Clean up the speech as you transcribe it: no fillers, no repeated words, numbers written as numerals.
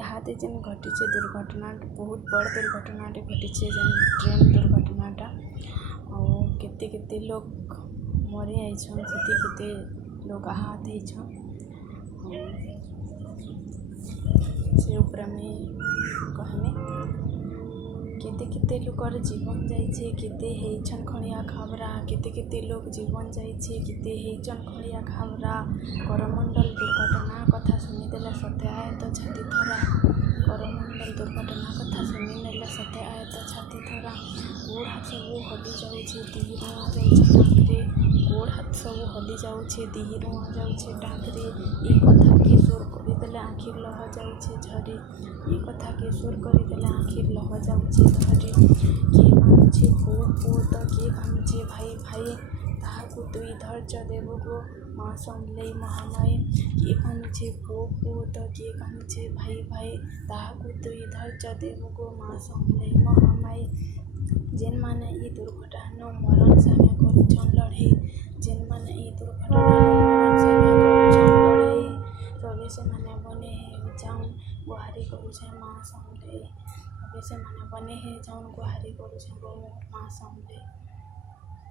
इहादे जेन घटीचे दुर्घटना बहुत बड़ दुर्घटनाटे घटीचे जेन ट्रेन दुर्घटनाटा और केते लोग मरी आइछन केते लोग आहत होइछन से ऊपर में कहमे केते लोकर जीवन जाइछे केते हेइछन खणिया खबरा केते लोग जीवन जाइछे केते हेइछन खणिया खबरा करमंडल दुर्घटना कथा शुनिदेले सते आए तो छाती थरा करमंडल दुर्घटना कथा शुनिदेले सते आए तो छाती थरा गोड़ हाथ सब हली जाउछे दिहिरुआ जाउछे टांगरे गोड़ हाथ सब हली जाउछे दिहिरुआ जाउछे टांगरे ई कथा के सुर करिदेले आखिर लह जाउछे झरी ई कथा के सुर करिदेले आखिर लह जाउछे झरी के कानुछे पो त के कानुछे भाई ताहाकु तुई धैर्य देबु गो माँ समलै महामाई के कानुछे पो त के कानुछे भाई ताहाकु तुई धैर्य देबु गो माँ समलै महामाई जेन माने ई दुर्घटना मरण संगे करुछन लड़े जेन माने ई दुर्घटना मरण संगे करुछन लड़े तबे से माने बने हे जाऊन गुहारी करुछे माँ समलै तबे से माने बने हे जाऊन गुहारी करुछे गो माँ समलै।